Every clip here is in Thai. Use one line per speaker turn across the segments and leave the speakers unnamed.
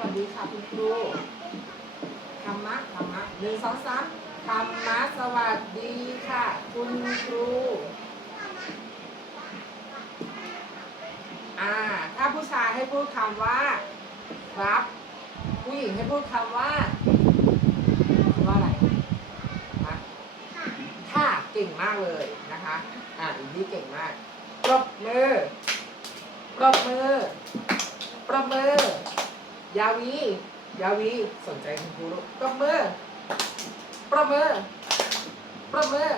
วัสดีค่ะคุณครูธรรมะธรรมะหนึ่งสองสามธรรมะสวัสดีค่ะ คุณครูอ่าถ้าผู้ชายให้พูดคำว่าครับ ผู้หญิงให้พูดคำว่าว่าอะไรฮะค่ะเก่งมากเลยนะคะ อ่าอินดี้เก่งมากปรบมือปรบมือปรบมือ ยาวี ยาวี สนใจคุณครูลูกปรบมือปรบมือปรบมือ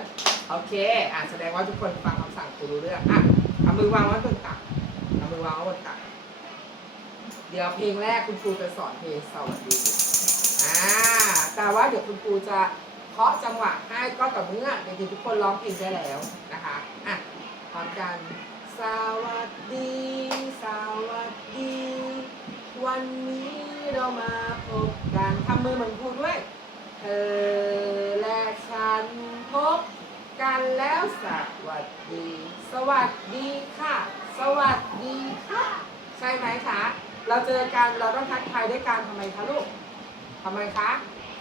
โอเค อ่าแสดงว่าทุกคนฟังคำสั่งครูรู้เรื่อง อะเอามือวางไว้บนตักเอามือวางไว้บนตัก เดี๋ยวเพลงแรกคุณครูจะสอนเพลงสวัสดี อ่า แต่ว่าเดี๋ยวคุณครูจะเคาะจังหวะให้ก็ต่อเมื่อเด็กๆทุกคนร้องเพลงได้แล้วนะคะ อะพร้อมกัน สวัสดี สวัสดี วันนี้เรามาพบกันทำมือเหมือนครูด้วย เธอและฉันพบกันแล้วสวัสดี สวัสดีค่ะ สวัสดีค่ะ ใช่ไหมคะ เราเจอกันเราต้องทักทายด้วยการทำไมคะลูกทำไมคะ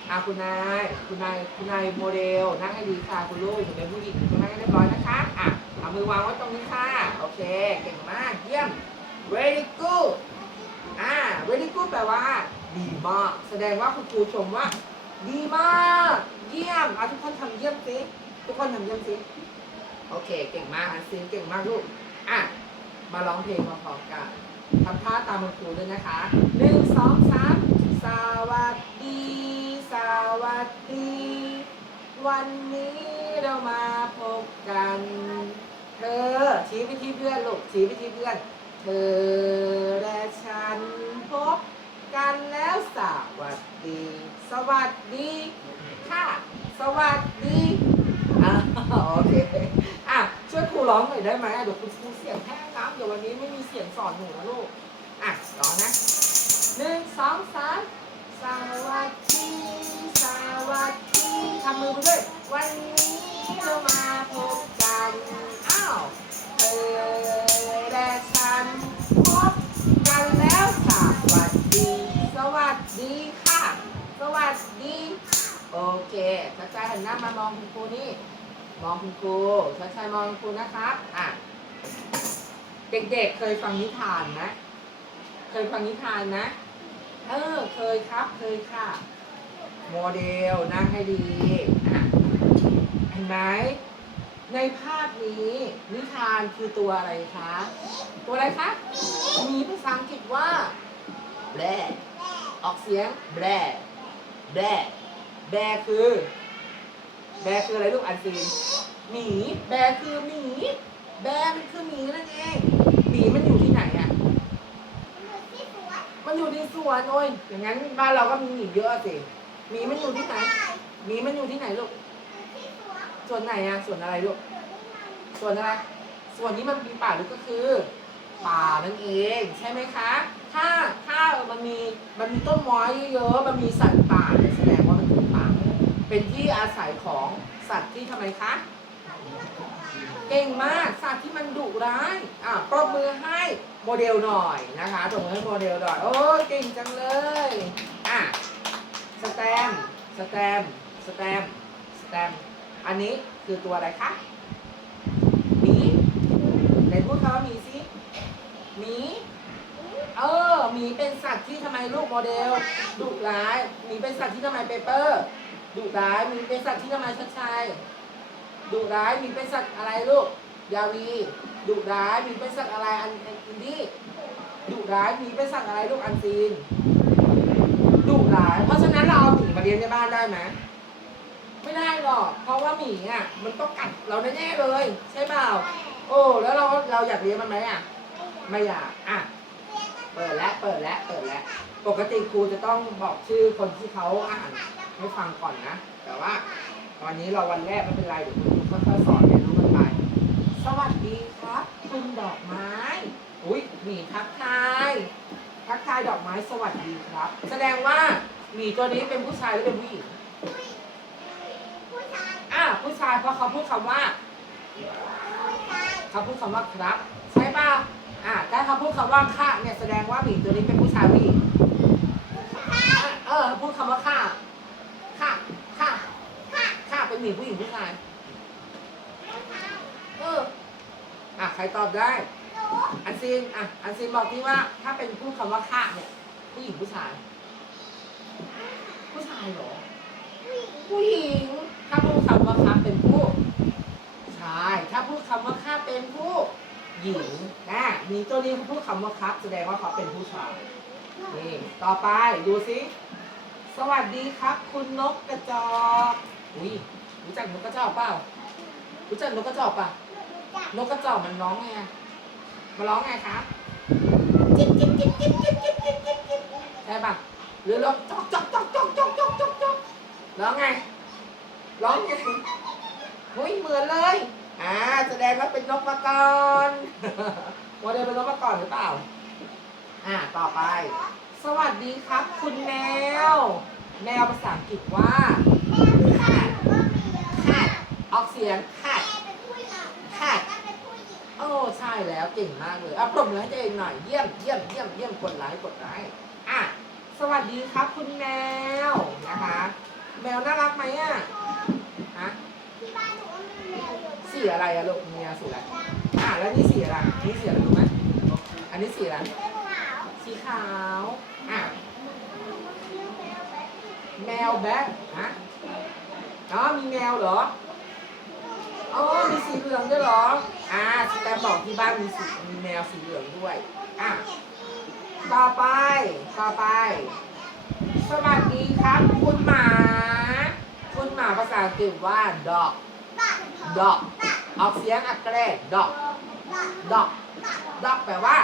อ่าคุณนาย คุณนาย คุณนายโมเดล นั่งให้ดีค่ะคุณลูกคุณเป็นผู้หญิงคุณนั่งให้เรียบร้อยนะคะอะเอามือวางไว้ตรงนี้ค่ะ โอเค เก่งมาก เยี่ยม very good very good แปลว่า ดีมาก แสดงว่าคุณครูชมว่า ดีมาก เยี่ยมเอาทุกคนทำเยี่ยมสิทุกคนทำเยี่ยมสิโอเค เก่งมากอันซีนเก่งมากลูกอะมาร้องเพลงมาพร้อมกันทำท่าตามคุณครูด้วยนะคะหนึ่งสองสามสวัสดี สวัสดี วันนี้เรามาพบกัน เธอชี้ไปที่เพื่อนลูกชี้ไปที่เพื่อน เธอและฉัน บกันแล้วสวัสดี สวัสดีค่ะ สวัสดีอ่าโอเคอะช่วยครูร้องหน่อยได้ไหมเดี๋ยวคุณครูเสียงแห้งน้ำเดี๋ยววันนี้ไม่มีเสียงสอนหนูนะลูกอะร้องนะหนึ่งสองสามสวัสดีสวัสดีทำมือไปด้วย วันนี้เรามาพบกัน อ้าวเธอ ชัดใจหันหน้ามามองคุณครูนี่ มองคุณครูชัดใจมองคุณครูนะครับอะเด็กๆเคยฟังนิทานไหมเคยฟังนิทานนะ เออ เคยครับ เคยค่ะ โมเดลนั่งให้ดีอะเห็นไหมในภาพนี้นิทานคือตัวอะไรคะ ตัวอะไรคะ มีภาษาอังกฤษว่าแบรออกเสียงแบรแบรแบรคือ แบคืออะไรลูกอันซีนหมีแบคือหมีแบมันคือหมีนั่นเองหมีมันอยู่ที่ไหนอะมันอยู่ในสวนโอ้ยอย่างนั้นบ้านเราก็มีหมีเยอะสิหมีมันอยู่ที่ไหนหมีมันอยู่ที่ไหนลูกส่วนไหนอะส่วนอะไรลูกส่วนอะไรส่วนนี้มันมีป่าลึกก็คือ ป่านั่นเองใช่ไหมคะ ถ้าถ้ามันมีมันมีต้นไม้เยอะๆมันมีสัตว์ป่าแสดงว่ามันเป็นป่า เป็นที่อาศัยของสัตว์ที่ทำไมคะ เก่งมาก สัตว์ที่มันดุร้าย อะปรบมือให้โมเดลหน่อยนะคะปรบมือให้โมเดลหน่อย โอ้เก่งจังเลย อะ สแตม สแตม สแตม สแตม อันนี้คือตัวอะไรคะหมีไหนพูดคำว่าหมีสิหมีเออหมีเป็นสัตว์ที่ทำไมลูกโมเดลดุร้ายหมีเป็นสัตว์ที่ทำไมเปเปอร์ ดุร้ายมีเป็นสัตว์ที่ทำไมชัดชัยดุร้ายมีเป็นสัตว์อะไรลูก ยาวีดุร้ายมีเป็นสัตว์อะไรอันอินดี้ดุร้ายมีเป็นสัตว์อะไรลูกอันซีนดุร้าย เพราะฉะนั้นเราเอาหมีมาเลี้ยงในบ้านได้ไหมไม่ได้หรอก เพราะว่าหมีอะมันต้องกัดเราแน่ๆเลย ใช่เปล่า โอ้แล้วเราเราอยากเลี้ยงมันไหมอะ ไม่อยากอะเปิดแล้วเปิดแล้วเปิดแล้วปกติครูจะต้องบอกชื่อคนที่เขาอ่าน ให้ฟังก่อนนะ แต่ว่าตอนนี้เราวันแรกไม่เป็นไรเดี๋ยวคุณครูค่อยๆสอนเรียนรู้กันไป สวัสดีครับ คุณดอกไม้ อุ้ยหมีทักทายทักทายดอกไม้สวัสดีครับ แสดงว่าหมีตัวนี้เป็นผู้ชายหรือเป็นผู้หญิง
ผู้ชาย
อะผู้ชายเพราะเขาพูดคำว่า
ผู้ชาย
เขาพูดคำว่าครับ ใช่ป่ะอะถ้าเขาพูดคำว่าข้าเนี่ยแสดงว่าหมีตัวนี้เป็นผู้ชายผู้หญิง
ผู้ชาย
อะเออพูดคำว่าข้าข้าข้า
ค่ะ
ข้าเป็นหมีผู้หญิงผู้ชาย
ผู้ชาย
เอออะใครตอบได้
หนู
อันซีนอะ อันซีนบอกที่ว่า ถ้าเป็นพูดคำว่าข้าเนี่ย ผู้หญิงผู้ชาย ผู้ชายเหรอ
ผู้หญิง
ผู้หญิง ถ้าพูดคำว่าข้าเป็นผู้ชาย ถ้าพูดคำว่าข้าเป็นผู้หญิงนะมีตัวนี้พูดคำว่าครับ แสดงว่าเขาเป็นผู้ชายนี่ต่อไปดูสิ สวัสดีครับ คุณนกกระจอกอุ้ย รู้จักนกกระจอกเปล่า รู้จักนกกระจอกป่ะ
หนูรู้จัก
นกกระจอกมันร้องไงอะมันร้องไงครับจิ๊บจิ๊บจิ๊บจิ๊บจิ๊บจิ๊บจิ๊บจิ๊บจิ๊บใช่ป่ะหรือร้องจอกจอกจอกจอกจอกจอกจอกจอกร้องไง ร้องไงเฮ้ยเหมือนเลย อ่าแสดงว่าเป็นนกมาก่อนโมเดลเป็นนกมาก่อนหรือเปล่า อ่าต่อไป สวัสดีครับ คุณแมว แมวภาษาอังกฤษว่า
แม่ผู้ชายหนูก็มีเยอะมาก
ออกเสียงค่ะ
แม่เป็นผู้หญิง
ค่ะ
เป็นผู้หญิง
โอ้ใช่แล้วเก่งมากเลยอะปรบมือให้ตัวเองหน่อยเยี่ยมเยี่ยมเยี่ยมเยี่ยมกดไลค์กดไลค์อะสวัสดีครับคุณแมวนะคะ แมวน่ารักไหมอะฮะ
ที่บ้านหนูมีแมวอยู่
สีอะไรอะลูกเมียสีอะไรอะแล้วนี่สีอะไรนี่สีอะไรรู้ไหมอันนี้สีอะไร
ไม่รู้หาว
สีขาวอะ
แมวแบบ
แมวแบ๊ะฮะอ๋อมีแมวเหรอ อ๋อมีสีเหลืองด้วยเหรอ อะสแตมบอกที่บ้านมีสีมีแมวสีเหลืองด้วย อะ ต่อไป ต่อไป สวัสดีครับ คุณหมา คุณหมาภาษาอังกฤษว่า dog
ดอก
dog ออกเสียงอักเกรด dog
ดอก
dog dog แปลว่า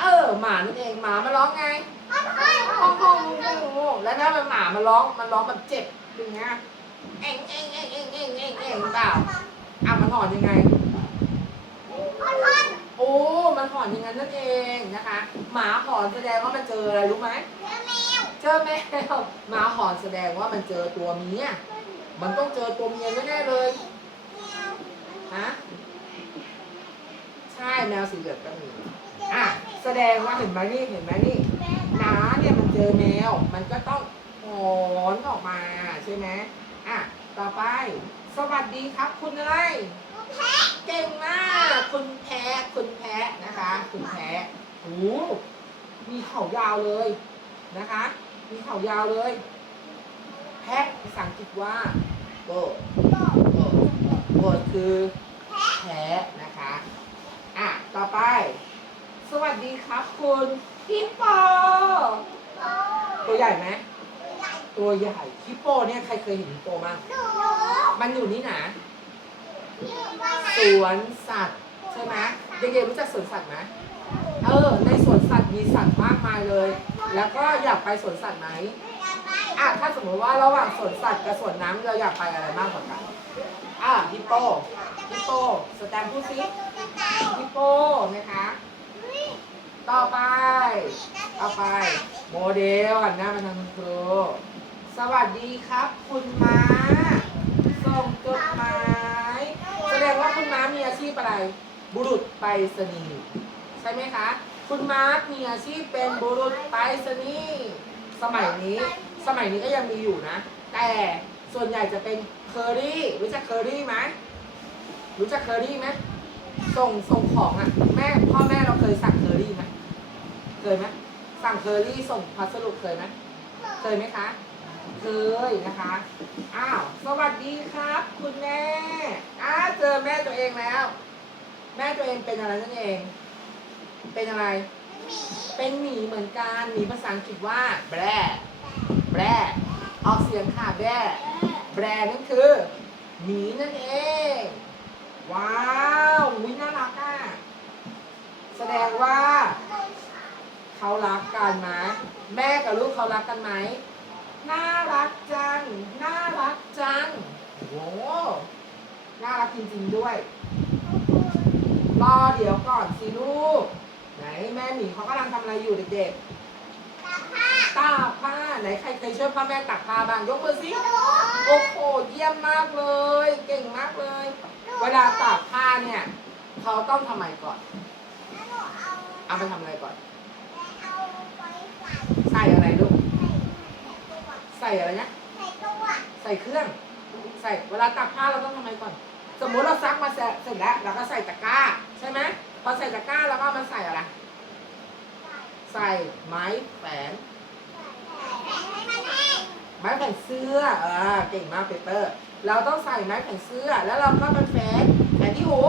เออ หมานั่นเอง หมามาร้องไง
พ่อพ่อ
ห้องห้องห้องแล้วถ้ามันหมามาร้อง มันร้องแบบเจ็บอย่างเงี้ย เอ็งเอ็งเอ็งเอ็งเอ็งเอ็งเอ็งเปล่าอะมันหอนยังไง
พ่อพ่อ
โอ้ มันหอนอย่างนั้นนั่นเองนะคะ หมาหอนแสดงว่ามันเจออะไรรู้ไหม
แมว
เจอแมวหมาหอนแสดงว่ามันเจอตัวเมีย มันต้องเจอตัวเมียแน่ๆเลย ฮะ ใช่แมวสีเหลืองก็มีอะแสดงว่าเห็นไหมนี่เห็นไหมนี่หนาเนี่ยมันเจอแมว มันก็ต้องหอนออกมาใช่ไหม อะ ต่อไป สวัสดีครับ คุณอะไร
แพะ
เก่งมาก คุณแพะคุณแพะนะคะ คุณแพะโอ้โหมีเขายาวเลยนะคะ มีเขายาวเลย แพะภาษาอังกฤษว่าโบโบโบคือแพะนะคะ อะ ต่อไป สวัสดีครับ คุณฮิปโปตัวใหญ่ไหม ตัวใหญ่ฮิปโปเนี่ยใครเคยเห็นฮิปโปบ้าง
หนู
มันอยู่นี่นะ
อยู่บ้าน
สวนสัตว์ใช่ไหมเด็กๆรู้จักสวนสัตว์ไหมเออ ในสวนสัตว์มีสัตว์มากมายเลย แล้วก็อยากไปสวนสัตว์ไหมอะถ้าสมมติว่าระหว่างสวนสัตว์กับสวนน้ำเราอยากไปอะไรมากกว่ากันอะฮิปโปฮิปโปสแตมป์พูดซิฮิปโปนะคะ ต่อไป ต่อไป โมเดลหันหน้ามาทางคุณครู สวัสดีครับ คุณม้า ส่งจดหมาย แสดงว่าคุณม้ามีอาชีพอะไร บุรุษไปรษณีย์ใช่ไหมคะ คุณม้ามีอาชีพเป็นบุรุษไปรษณีย์สมัยนี้ สมัยนี้ก็ยังมีอยู่นะ แต่ส่วนใหญ่จะเป็นเคอรี่รู้จักเคอรี่ไหมรู้จักเคอรี่ไหมส่งส่งของอะแม่พ่อแม่เราเคยสั่งเคอรี่ไหมเคยไหมสั่งเคอรี่ส่งพัสดุเคยไหมเคยไหมคะ เคยนะคะ อ้าว สวัสดีครับ คุณแม่ อ้าเจอแม่ตัวเองแล้ว แม่ตัวเองเป็นอะไรนั่นเอง เป็นอะไร เป็นหมีเหมือนกันหมีภาษาอังกฤษว่าแบรแบรออกเสียงค่ะแบรแบรนั่นคือหมีนั่นเอง ว้าวอุ้ยน่ารักอะ แสดงว่า เขารักกันไหมแม่กับลูกเขารักกันไหม น่ารักจัง น่ารักจังโอ้น่ารักจริงๆด้วย รอเดี๋ยวก่อนสิลูก ไหนแม่หมีเขากำลังทำอะไรอยู่เด็ก
ตาผ้า
ๆตากผ้าไหนใครเคยช่วยพ่อแม่ตากผ้าบ้างยกมือสิ
ดู
โอ้โหเยี่ยมมากเลย เก่งมากเลย เวลาตากผ้าเนี่ยเขาต้องทำไมก่อน
แล้วหนูเอา
เอาไปทำอะไรก่อน
เอาไปใส่
ใส่อะไรลูก
ใส่ใส่ตัว
ใส่ อะไรนะ
ใส่ตัว
ใส่เครื่อง ใส่เวลาตากผ้าเราต้องทำไมก่อน สมมุติเราซักมาเสร็จแล้วเราก็ใส่ตะกร้า ใช่ไหมพอใส่ตะกร้าแล้วก็มาใส่อะไร ใส่ไม้แฝน
ใส่ให้มันแห้ง
ไม้แผ่นเสื้อเออเก่งมากเปเปอร์ เราต้องใส่ไม้แผ่นเสื้อ แล้วเราก็มาแฝนแฝนที่หู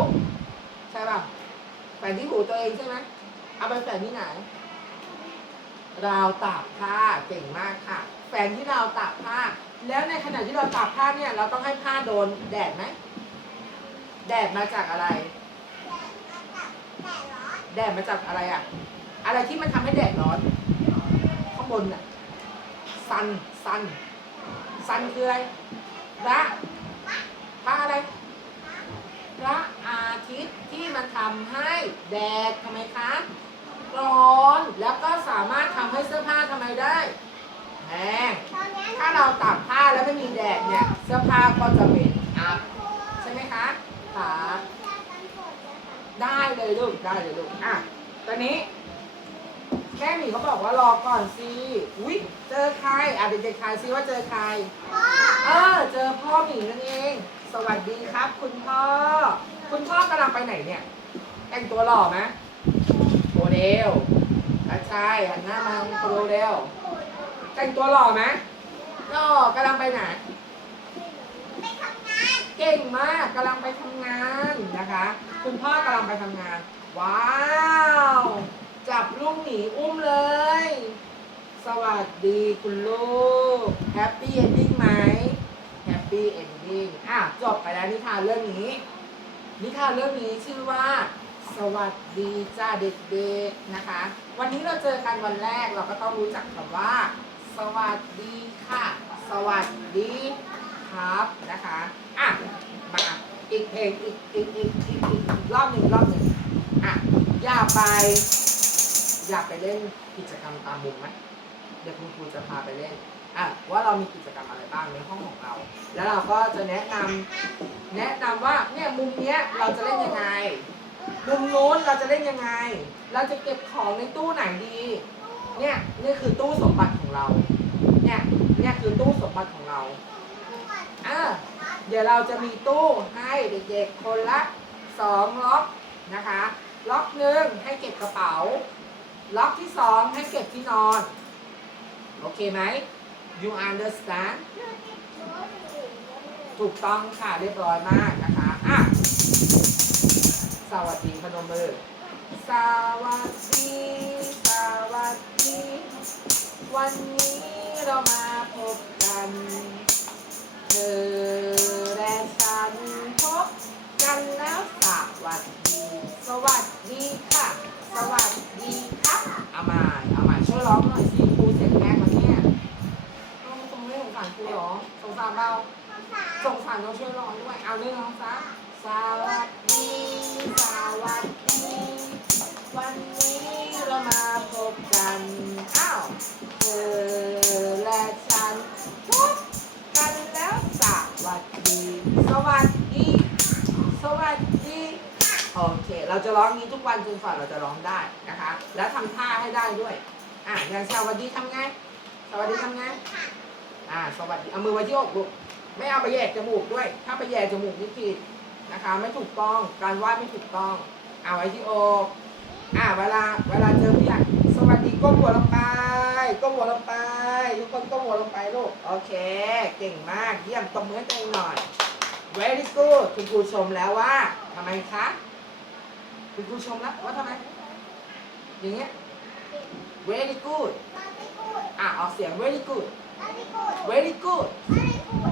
ใช่ป่ะแฝนที่หูตัวเองใช่ไหมเอาไปแฝนที่ไหนราวตากผ้าเก่งมากค่ะ ฝนที่เราตากผ้า แล้วในขณะที่เราตากผ้าเนี่ย เราต้องให้ผ้าโดนแดดไหมแดดมาจากอะไร
แดดมาจากอะ
ไรอะอะไรที่มันทำให้แดดร้อน ข้างบนอะซันซันซันคืออะไรพระพระอะไรพระอาทิตย์ที่มันทำให้แดดทำไมคะร้อนแล้วก็สามารถทำให้เสื้อผ้าทำไมได้ ถ้าเราตากผ้าแล้วไม่มีแดดเนี่ย เสื้อผ้าก็จะเหม็นอับใช่ไหมคะค่ะได้เลยลูกได้เลยลูกอะตอนนี้แม่หมีเขาบอกว่ารอก่อนสิอุ้ยเจอใครอะเด็กๆทายซิว่าเจอใคร
พ่อ
เออเจอพ่อหมีนั่นเอง สวัสดีครับ คุณพ่อ คุณพ่อกำลังไปไหนเนี่ย แต่งตัวหล่อไหมโมเดลอะใช่หันหน้ามาโมเดล แต่งตัวหล่อไหมหล่อกำลังไปไหน
ไปทำงาน
เก่งมากกำลังไปทำงานนะคะ คุณพ่อกำลังไปทำงาน ว้าว จับลูกหมีอุ้มเลย สวัสดีคุณลูก แฮปปี้เอนดิ้งไหมแฮปปี้เอนดิ้งอะจบไปแล้วนิทานเรื่องนี้ นิทานเรื่องนี้ชื่อว่าสวัสดีจ้าเด็กๆนะคะ วันนี้เราเจอกันวันแรกเราก็ต้องรู้จักคำว่า สวัสดีค่ะ สวัสดีครับนะคะอะมาอีกเพลงอีกอีกอีกอีกอีกอีกรอบหนึ่งรอบหนึ่งอะอย่าไป อยากไปเล่นกิจกรรมตามมุมไหมเดี๋ยวคุณครูจะพาไปเล่นอะว่าเรามีกิจกรรมอะไรบ้างในห้องของเรา แล้วเราก็จะแนะนำแนะนำว่าเนี่ยมุมเนี้ยเราจะเล่นยังไงมุมนู้นเราจะเล่นยังไง เราจะเก็บของในตู้ไหนดี เนี่ยนี่คือตู้สมบัติของเรา เนี่ยเนี่ยคือตู้สมบัติของเราอ่าเดี๋ยวเราจะมีตู้ให้เด็กๆคนละสองล็อกนะคะ ล็อกหนึ่งให้เก็บกระเป๋า ล็อกที่สองให้เก็บที่นอน โอเคไหม you understand ถูกต้องค่ะเรียบร้อยมากนะคะอะสวัสดีพนมมือสวัสดี สวัสดี วันนี้ เรามาพบกัน เธอและฉันพบกันแล้วสวัสดี สวัสดีค่ะ สวัสดีครับเอามาเอามาช่วยร้องหน่อยสิครูเสียงแรกแล้วเนี่ยเอ้าคงไม่สงสารครูหรอสงสารเปล่าสงสารเราช่วยร้องด้วยเอาเรื่องร้องซะสวัสดีสวัสดี วันนี้เรามาพบกัน อ้าวเธอ สวัสดี สวัสดี โอเค เราจะร้องนี้ทุกวันจนกว่าเราจะร้องได้นะคะ แล้วทำท่าให้ได้ด้วย อะอย่างสวัสดีทำไง สวัสดีทำไง อ่า สวัสดี เอามือไว้ที่อกลูก ไม่เอาไปแยกจมูกด้วย ถ้าไปแยกจมูกนี่ผิดนะคะ ไม่ถูกต้อง การไหว้ไม่ถูกต้อง เอาไว้ที่อก อ่า เวลา เวลาเจอผู้ใหญ่สวัสดีก้มหัวลงไป ก้มหัวลงไปทุกคนก้มหัวลงไปลูก โอเค เก่งมาก เยี่ยมตบมือให้ตัวเองหน่อย very good คุณครูชมแล้วว่าทำไมคะ คุณครูชมแล้วว่าทำไม อย่างเงี้ย very good อะออกเสียง very good very good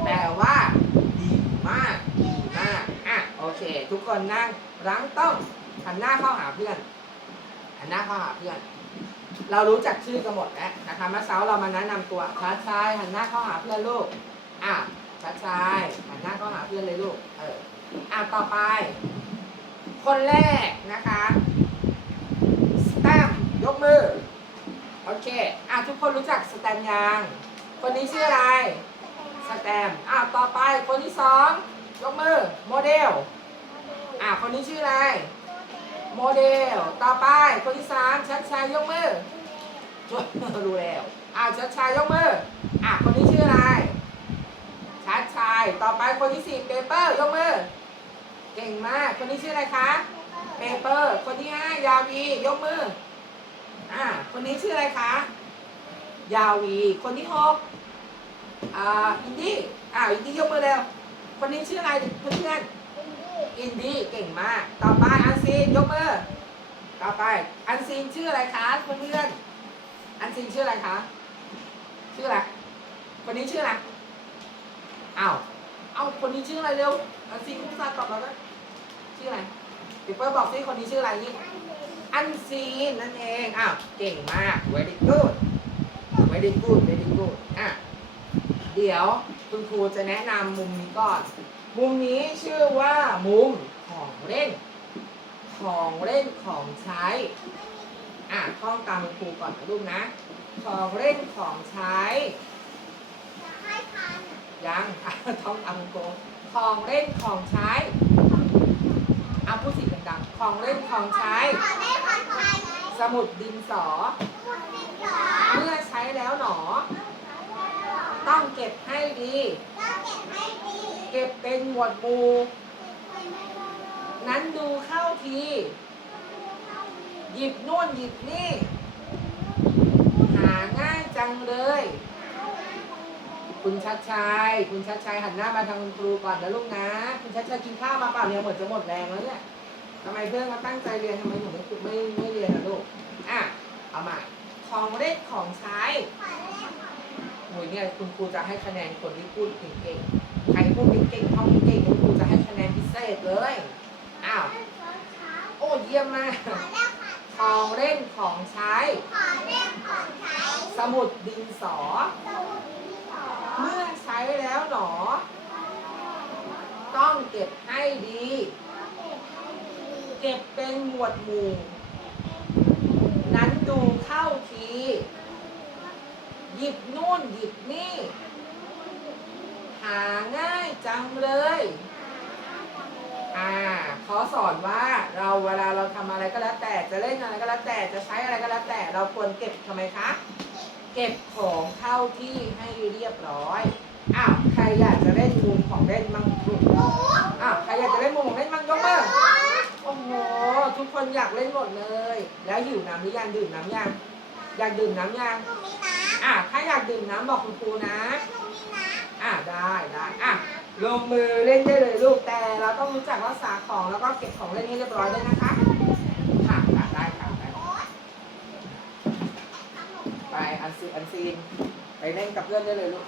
แปลว่าดีมากดีมากอะโอเค ทุกคนนั่งรั้งต้องหันหน้าเข้าหาเพื่อนหันหน้าเข้าหาเพื่อน เรารู้จักชื่อกันหมดแล้วนะคะเมื่อเช้าเรามาแนะนำตัวชัดชายหันหน้าเข้าหาเพื่อนลูกอะ ชัดชายหันหน้าเข้าหาเพื่อนเลยลูก เออ อะต่อไป คนแรกนะคะสแตมยกมือ โอเค อะทุกคนรู้จักสแตมยังคนนี้ชื่ออะไร สแตมอะต่อไปคนที่สองยกมือ โมเดล อะคนนี้ชื่ออะไร โมเดล ต่อไปคนที่สามชัดชัยยกมือรู้แล้ว อะชัดชัยยกมือ อะคนนี้ชื่ออะไร ชัดชัย ต่อไปคนที่สี่เปเปอร์ยกมือ เก่งมาก คนนี้ชื่ออะไรคะเปเปอร์ คนที่ห้ายาวียกมือ อ่า คนนี้ชื่ออะไรคะ ยาวี คนที่หกอ่า อินดี้ อ่า อินดี้ยกมือเร็ว คนนี้ชื่ออะไรเพื่อนๆอินดี้ เก่งมาก ต่อไปอันซีนยกมือ ต่อไป อันซีนชื่ออะไรคะเพื่อนๆอันซีนชื่ออะไรคะ ชื่ออะไร คนนี้ชื่ออะไร อ้าว เอาคนนี้ชื่ออะไรเร็วอันซีคุณซาตอบเราด้วยชื่ออะไรเปเปอร์บอกสิคนนี้ชื่ออะไรนี่อันซีนนั่นเองอ้าวเก่งมาก very good very good very good อะเดี๋ยวคุณครูจะแนะนำมุมนี้ก่อน มุมนี้ชื่อว่ามุมของเล่น ของเล่นของใช้ อะท่องตามคุณครูก่อนนะลูกนะ ของเล่นของใช้ ยังท่องตามคุณครูของเล่นของใช้เอาพูดเสิดังๆของเล่นของใช้ สมุดดินสอ เมื่อใช้แล้วหนอ ต้องเก็บให้ดี เก็บเป็นหมวดหมู่นั้นดูเข้าที หยิบนู่นหยิบนี่ หาง่ายจังเลย คุณชัดชัย คุณชัดชัยหันหน้ามาทางคุณครูก่อนนะลูกนะ คุณชัดชัยกินข้าวมาเปล่าเนี่ยเหมือนจะหมดแรงแล้วเนี่ยทำไมเพื่อนเขาตั้งใจเรียนทำไมหนูไม่ไม่ไม่เรียนนะลูก อะ เอามา ของเล่นของใช้โอ้ยเนี่ยคุณครูจะให้คะแนนคนที่พูดเก่งๆ ใครพูดเก่งๆท่องเก่งๆคุณครูจะให้คะแนนพิเศษเลย อ้าว โอ้เยี่ยมมาก ของเล่นของใช้ สมุดดินสอ เมื่อใช้แล้วหนอ ต้องเก็บให้ดี เก็บเป็นหมวดหมู่ นั้นดูเข้าที หยิบนู่นหยิบนี่ หาง่ายจังเลย อ่าเขาสอนว่าเราเวลาเราทำอะไรก็แล้วแต่จะเล่นอะไรก็แล้วแต่จะใช้อะไรก็แล้วแต่เราควรเก็บทำไมคะ เก็บของเข้าที่ให้เรียบร้อย อ้าวใครอยากจะเล่นมุมของเล่นมั่งลูกอ้าวใครอยากจะเล่นมุมของเล่นมั่งยกมือโอ้โหทุกคนอยากเล่นหมดเลย แล้วหิวน้ำหรือยังดื่มน้ำยังอยากดื่มน้ำยังอะถ้าอยากดื่มน้ำบอกคุณครูนะอะได้ได้อะลงมือเล่นได้เลยลูกแต่เราต้องรู้จักรักษาของแล้วก็เก็บของเล่นให้เรียบร้อยด้วยนะคะค่ะค่ะได้ค่ะได้ ไปอันซีอันซีนไปเล่นกับเพื่อนได้เลยลูก